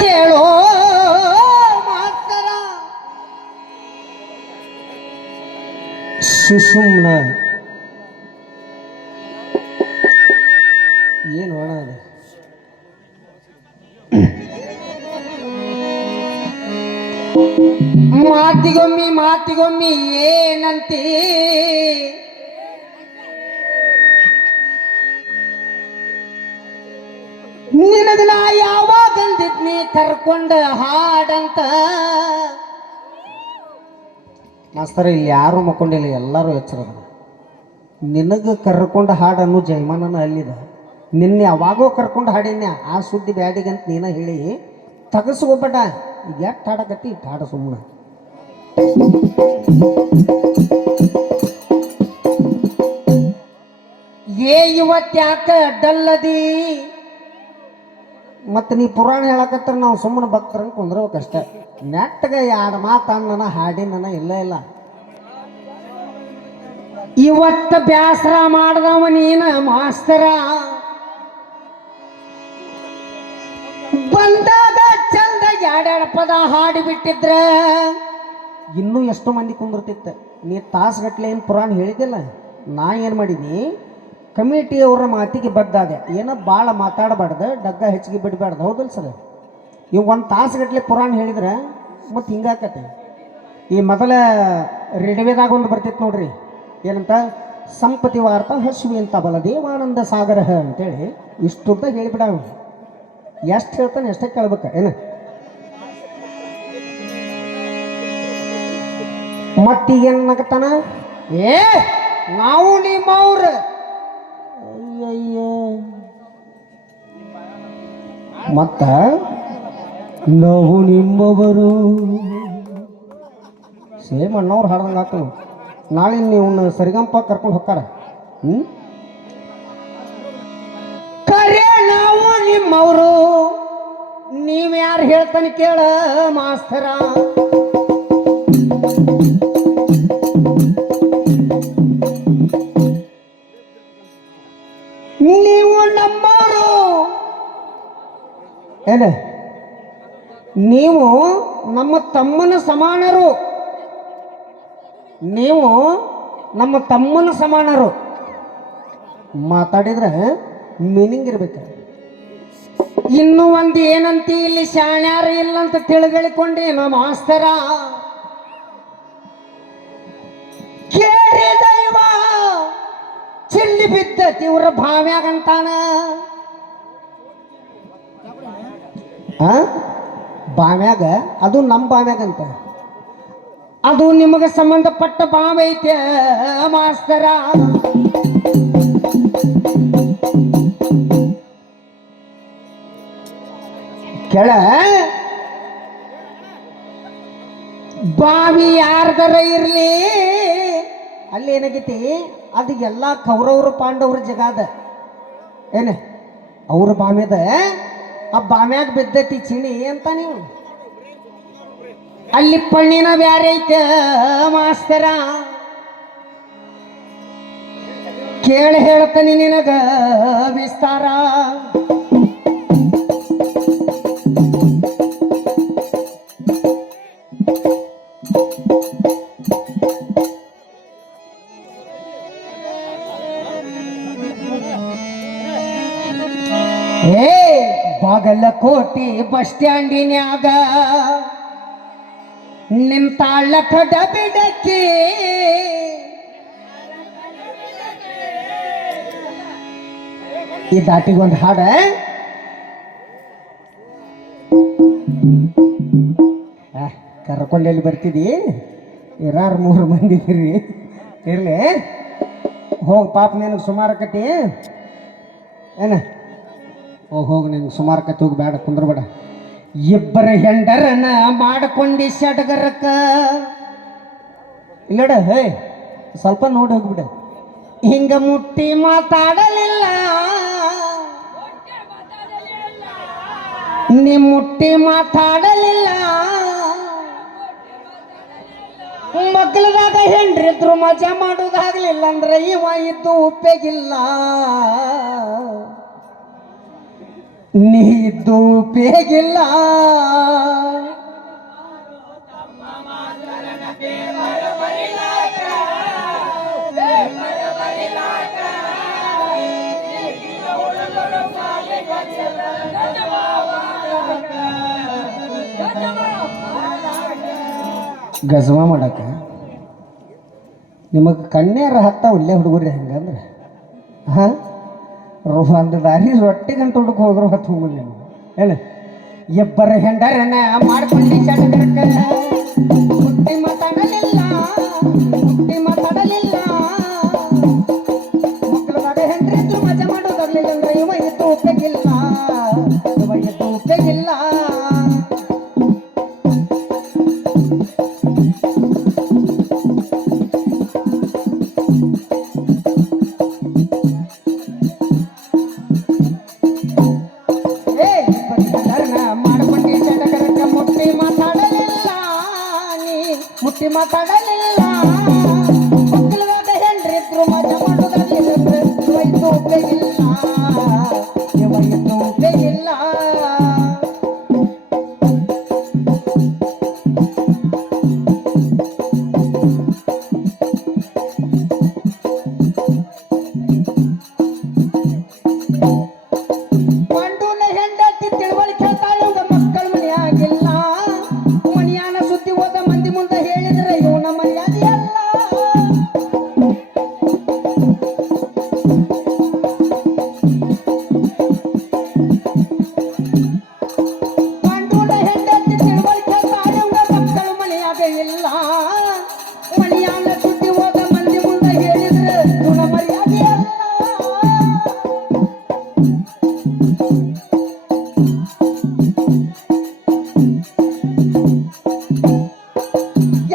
ಕೇಳೋ ಮಾಸ್ತರ ಸುಸುಮ್ನ ಏನು ಅಣ್ಣ ಅದು ಮಾತಿಗೊಮ್ಮಿ ಏನಂತೆ ನಿನಗ ನಾ ಯಾವಾಗಂದಿದ್ನಿ ಕರ್ಕೊಂಡ ಹಾಡಂತ ಮಾಸ್ತರ ಇಲ್ಲಿ ಯಾರು ಮಕ್ಕೊಂಡಿಲ್ಲ ಎಲ್ಲರೂ ಎಚ್ಚರದ ನಿನಗೆ ಕರ್ಕೊಂಡು ಹಾಡು ಅನ್ನೋ ಜೈಮಾನನ ಅಲ್ಲಿದ ನಿನ್ನೆ ಯಾವಾಗೋ ಕರ್ಕೊಂಡು ಹಾಡಿನ್ಯ ಆ ಸುದ್ದಿ ಬ್ಯಾಡಿಗಂತ ನೀನ ಹೇಳಿ ತಗಸ್ಕೋಬೇಡ ಈಗ ಎಷ್ಟು ಹಾಡಕತ್ತಿ ಇಟ್ಟು ಹಾಡು ಸುಮ್ಮನೆ ಇವತ್ತ್ಯಾಕ ಡಲ್ಲದಿ ಮತ್ತು ನೀ ಪುರಾಣ ಹೇಳಕತ್ರ ನಾವು ಸುಮ್ಮನೆ ಭಕ್ತರಂಗೆ ಕುಂದ್ರಬೇಕಷ್ಟೆ ನೆಟ್ಟಗೆ ಎರಡು ಮಾತನ್ನ ಹಾಡಿನ ಇಲ್ಲ ಇವತ್ತ ಬ್ಯಾಸರ ಮಾಡ್ದವ ನೀನ ಮಾಸ್ತರ ಬಂದಾಗ ಚಂದ ಎರಡೆರಡು ಪದ ಹಾಡಿ ಬಿಟ್ಟಿದ್ರ ಇನ್ನೂ ಎಷ್ಟು ಮಂದಿ ಕುಂದಿರ್ತಿತ್ತು ನೀ ತಾಸುಗಟ್ಲೆ ಏನು ಪುರಾಣ ಹೇಳಿದ್ದಿಲ್ಲ ನಾ ಏನು ಮಾಡೀನಿ ಕಮಿಟಿಯವರ ಮಾತಿಗೆ ಬದ್ದಾದೆ ಏನೋ ಭಾಳ ಮಾತಾಡಬಾರ್ದು ಡಗ್ಗ ಹೆಚ್ಚಿಗೆ ಬಿಡಬಾರ್ದು ಹೌದಲ್ಲ ಸರ್ ಇವು ಒಂದು ತಾಸುಗಟ್ಲೆ ಪುರಾಣ ಹೇಳಿದ್ರೆ ಮತ್ತು ಹಿಂಗಾಕತ್ತೆ ಈ ಮೊದಲ ರೇಡಿಯೋದಾಗ ಒಂದು ಬರ್ತಿತ್ತು ನೋಡ್ರಿ ಏನಂತ ಸಂಪತಿ ವಾರ್ತ ಹಸುವಿ ಅಂತ ಬಲ ದೇವಾನಂದ ಸಾಗರ ಅಂತೇಳಿ ಇಷ್ಟುದ್ದ ಹೇಳಿಬಿಡ ಎಷ್ಟು ಹೇಳ್ತಾನೆ ಎಷ್ಟೇ ಕೇಳ್ಬೇಕ ಏನು ಮತ್ತೀಗೇನು ನಗತಾನ ಏ ನಾವು ನಿಮ್ಮವ್ರ ಅಯ್ಯಯ್ಯ ಮತ್ತ ನಾವು ನಿಮ್ಮವರು ಸೇಮ್ ಅಣ್ಣವ್ರು ಹಾಡ್ದಂಗೆ ಆತು ನಾಳೆ ನೀವು ಸರಿಗಂಪ ಕರ್ಕೊಂಡು ಹೋಗ್ತಾರ ಕರೆ ನಾವು ನಿಮ್ಮವರು ನೀವ್ಯಾರು ಹೇಳ್ತಾನೆ ಕೇಳ ಮಾಸ್ತರ ನೀವು ನಮ್ಮವರು ಏನ ನೀವು ನಮ್ಮ ತಮ್ಮನ ಸಮಾನರು ನೀವು ನಮ್ಮ ತಮ್ಮನ ಸಮಾನರು ಮಾತಾಡಿದ್ರೆ ಮೀನಿಂಗ್ ಇರ್ಬೇಕು ಇನ್ನು ಒಂದು ಏನಂತ ಇಲ್ಲಿ ಶಾಣ್ಯಾರು ಇಲ್ಲಂತ ತಿಳಿಗಳಿಕೊಂಡೇನು ಮಾಸ್ತರ ಕೇಳಿ ದೈವ ಚಿಲ್ಲಿ ಬಿದ್ದ ತೀವ್ರ ಭಾವ್ಯಾಗಂತಾನ ಬಾವ್ಯಾಗ ಅದು ನಮ್ಮ ಬಾವ್ಯಾಗಂತ ಅದು ನಿಮಗೆ ಸಂಬಂಧಪಟ್ಟ ಭಾವ ಐತೆ ಮಾಸ್ತರ ಕೆಳ ಬಾವಿ ಯಾರ್ದರ ಇರ್ಲಿ ಅಲ್ಲಿ ಏನಾಗೈತಿ ಅದು ಎಲ್ಲ ಕೌರವರು ಪಾಂಡವ್ರ ಜಗಾದ ಏನ ಅವ್ರ ಬಾಮ್ಯದ ಆ ಬಾಮ್ಯಾಗ ಬಿದ್ದೈತಿ ಚಿಣಿ ಅಂತ ನೀವು ಅಲ್ಲಿ ಪಣ್ಣಿನ ಬ್ಯಾರೆ ಐತೆ ಮಾಸ್ತರ ಕೇಳಿ ಹೇಳ್ತಾನೆ ನಿನಗ ವಿಸ್ತಾರ ಬಾಗಲಕೋಟೆ ಬಸ್ ಸ್ಟ್ಯಾಂಡಿನ್ಯಾಗ ನಿಂತಾಳ ಕಡ ಬಿಡಕ್ಕೆ ಈ ದಾಟಿಗೊಂದು ಹಾಡ ಕರ್ಕೊಂಡೆಲ್ಲಿ ಬರ್ತಿದಿ ಇರಾರು 3 ಮಂದಿ ಇರ್ರಿ ಇರ್ಲಿ ಹೋಗಿ ಪಾಪ ನಿನಗೆ ಸುಮಾರು ಕಟ್ಟಿ ಏನ ಹೋಗಿ ನಿನಗೆ ಸುಮಾರು ಕಟ್ಟಿ ಹೋಗಿ ಬೇಡ ಕುಂದ್ರಬೇಡ ಇಬ್ಬರ ಹೆಂಡರನ ಮಾಡ್ಕೊಂಡಿ ಸಡಗರಕ್ಕ ಇಲ್ಲಡ ಹೇ ಸ್ವಲ್ಪ ನೋಡಿ ಹೋಗ್ಬಿಡ ಹಿಂಗ ಮುಟ್ಟಿ ಮಾತಾಡಲಿಲ್ಲ ನೀ ಮುಟ್ಟಿ ಮಾತಾಡಲಿಲ್ಲ ಮಗ್ಲದಾಗ ಹೆಂಡ್ರಿದ್ರು ಮಜಾ ಮಾಡೋದಾಗ್ಲಿಲ್ಲ ಅಂದ್ರೆ ಇವ ಇದ್ದು ಉಪಯೋಗಿಲ್ಲ ನೀ ಇದ್ದು ಉಪಯೋಗಿಲ್ಲ. ಗಜಮ ಮಾಡಕ ನಿಮಗೆ ಕನ್ಯಾರ ಹತ್ತಾವ ಇಲ್ಲೇ ಹುಡುಗರಿ ಹೆಂಗಂದ್ರೆ ಹಾಂ ಒಂದು ದಾರಿ ರೊಟ್ಟಿ ಗಂಟು ಹುಡುಗ ಹೋದ್ರು ಹತ್ತು ಹೋಗಲ್ಲ ನೀವು ಹೇಳ ಎಬ್ಬರ ಹೆಂಡರನ ಮಾಡ್ಕೊಂಡು ಚಟಕರಕ ಮುಟ್ಟಿ ಮಾತಾಡಲಿಲ್ಲ ಮಕ್ಕಳದಾಗ ಹೆಂಡ್ರಿದ್ರು ಮಜಾ ಮಾಡೋದಾಗ್ಲಿಲ್ಲ ಅಂದ್ರೆ ಇವ ಎದ್ದು ಉಪಯೋಗಿಲ್ಲ. ಮುಟ್ಟಿ ಮಾತಾಡಲಿಲ್ಲ ಮಕ್ಕಳಾದ ಹೆಂಡ್ರಿದ್ರು ಮಜಾ ಮಾಡೋದಾಗ್ಲಿಲ್ಲ ಅಂದ್ರೆ ಇವ ಎದ್ದು ಉಪಯೋಗಿಲ್ಲ. ಪಾಂಡುನ ಹೆಂಡತಿ ತಿಳುವಳಿಕೆ ಹೇಳ್ತಾಳೆ ಇವಾಗ ಮಕ್ಕಳ ಮನೆ ಆಗಿಲ್ಲ. ಮನೆಯಾನ ಸುದ್ದಿ ಹೋದ ಮಂದಿ ಮುಂದೆ ಹೇಳಿದ್ರೆ ಇವನ ಮರ್ಯಾದೆ ಅಲ್ಲ. ಪಾಂಡುನ ಹೆಂಡತಿ ತಿಳುವಳಿಕೆ ಹೇಳ್ತಾಳೆ ಇವಾಗ ಮಕ್ಕಳ ಮನೆಯಾಗ ಇಲ್ಲ. ಮನೆಯಾನ ಸುದ್ದಿ ಹೋದ ಮಂದಿ ಮುಂದೆ ಹೇಳಿದ್ರೆ ಇವನ ಮರ್ಯಾದೆ ಅಲ್ಲ.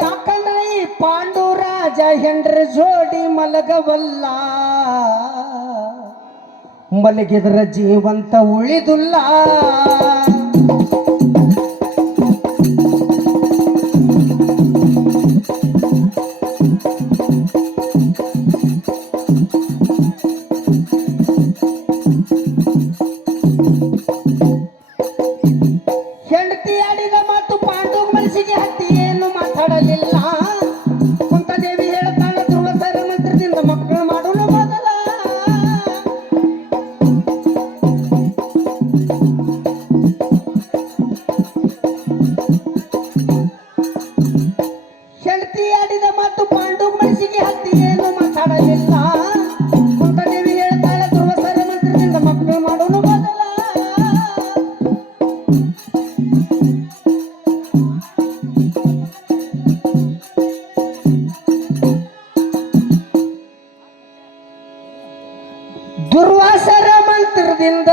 ಯಾಕಂದ್ರೆ ಈ ಪಾಂಡುರಾಜ ಹೆಂಡ್ರ ಜೋಡಿ ಮಲಗವಲ್ಲ, ಮಲಗಿದ್ರ ಜೀವಂತ ಉಳಿದುಲ್ಲ. ಹೆಂಡತಿ ಆಡಿದ ಮಾತು ಪಾಂಡು ಮನಸ್ಸಿಗೆ ಹತ್ತಿ ಏನು ಮಾತಾಡಲಿಲ್ಲ. ಕುಂತದೇವಿ ಹೇಳ್ತಾಳೆ ಧ್ರುವ ಸರ ಮಂತ್ರದಿಂದ ಮಕ್ಕಳು ಮಾಡೋಣ ಮೊದಲ. ಹೆಂಡತಿ ಆಡಿದ ಮಾತು ಪಾಂಡು ಮನಸ್ಸಿಗೆ ಹತ್ತಿ ಏನು ಮಾತಾಡಲಿಲ್ಲ. ಕುಂತದೇವಿ ಹೇಳ್ತಾಳೆ ಧ್ರುವ ಸರ ಮಂತ್ರದಿಂದ ಮಕ್ಕಳು ಮಾಡೋಣ ಮೊದಲ. ದುರ್ವಾಸರ ಮಂತ್ರದಿಂದ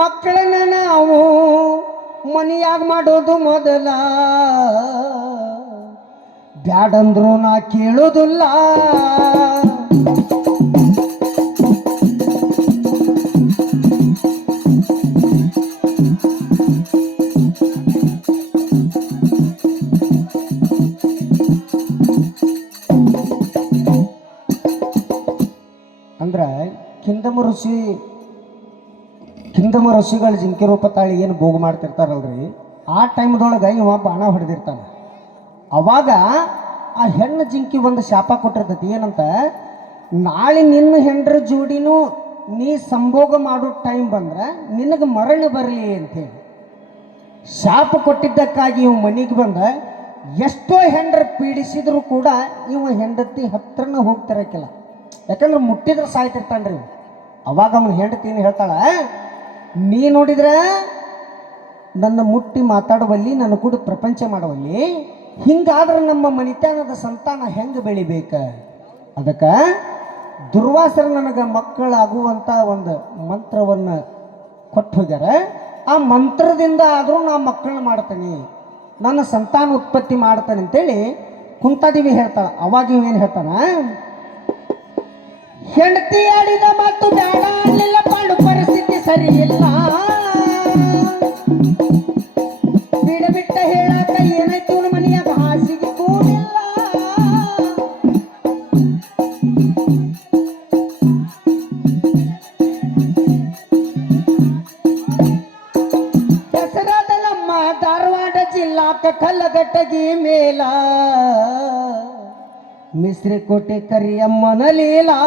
ಮಕ್ಕಳನ್ನ ನಾವು ಮನೆಯಾಗ ಮಾಡೋದು ಮೊದಲ. ಬ್ಯಾಡಂದ್ರು ನಾ ಕೇಳೋದಿಲ್ಲ. ಅಂದ್ರೆ ಕಿಂದಮ ಋಷಿಗಳು ಜಿಂಕೆ ರೂಪ ತಾಳಿ ಏನು ಭೋಗ ಮಾಡ್ತಿರ್ತಾರಲ್ರಿ, ಆ ಟೈಮ್ದೊಳಗೆ ಇವ ಬಾಣ ಹೊಡೆದಿರ್ತಾನೆ. ಅವಾಗ ಆ ಹೆಣ್ಣು ಜಿಂಕಿ ಒಂದು ಶಾಪ ಕೊಟ್ಟಿರ್ತೈತಿ. ಏನಂತ, ನಾಳೆ ನಿನ್ನ ಹೆಂಡ್ರ ಜೋಡಿನೂ ನೀ ಸಂಭೋಗ ಮಾಡೋ ಟೈಮ್ ಬಂದ್ರೆ ನಿನಗೆ ಮರಣ ಬರಲಿ ಅಂತೇಳಿ ಶಾಪ ಕೊಟ್ಟಿದ್ದಕ್ಕಾಗಿ ಇವ್ ಮನೆಗೆ ಬಂದ ಎಷ್ಟೋ ಹೆಂಡ್ರ ಪೀಡಿಸಿದ್ರು ಕೂಡ ಇವ ಹೆಂಡತಿ ಹತ್ರನ ಹೋಗ್ತಿರಕ್ಕಿಲ್ಲ. ಯಾಕಂದ್ರೆ ಮುಟ್ಟಿದ್ರೆ ಸಾಯ್ತಿರ್ತಾನ್ರಿ. ಅವಾಗ ಅವನ ಹೆಂಡತಿ ಹೇಳ್ತಾಳ, ನೀ ನೋಡಿದ್ರೆ ನನ್ನ ಮುಟ್ಟಿ ಮಾತಾಡುವಲ್ಲಿ, ನನ್ನ ಕೂಡ ಪ್ರಪಂಚ ಮಾಡುವಲ್ಲಿ, ಹಿಂಗಾದ್ರೆ ನಮ್ಮ ಮನಿತನದ ಸಂತಾನ ಹೆಂಗೆ ಬೆಳಿಬೇಕ? ಅದಕ್ಕೆ ದುರ್ವಾಸರ ನನಗೆ ಮಕ್ಕಳಾಗುವಂಥ ಒಂದು ಮಂತ್ರವನ್ನು ಕೊಟ್ಟು ಹೋಗ್ಯಾರ. ಆ ಮಂತ್ರದಿಂದ ಆದರೂ ನಾ ಮಕ್ಕಳನ್ನ ಮಾಡ್ತೇನೆ, ನನ್ನ ಸಂತಾನ ಉತ್ಪತ್ತಿ ಮಾಡ್ತಾನೆ ಅಂತೇಳಿ ಕುಂತಾದೇವಿ ಹೇಳ್ತಾಳೆ. ಅವಾಗ ಇವೇನು ಹೇಳ್ತಾನ, ಹೆಂಡತಿ ಆಡಿದ ಮಾತು ಬೇಡ ಅನ್ನಲಿಲ್ಲ, ಪಾಂಡು ಪರಿಸ್ಥಿತಿ ಸರಿ ಇಲ್ಲ, ಬಿಟ್ಟ ಹೇಳಾಕ ಏನಾಯ್ತು ಮನೆಯಾಗ ಹಾಸಿಗೆ ಕೂಡಿಲ್ಲ. ಜಿಲ್ಲಾಕ ಕಲ್ಲಗಟ್ಟಗಿ ಮೇಲ ಮಿಸ್ರಿ ಕೋಟೆ ಕರಿಯಮ್ಮನ ಲೀಲಾ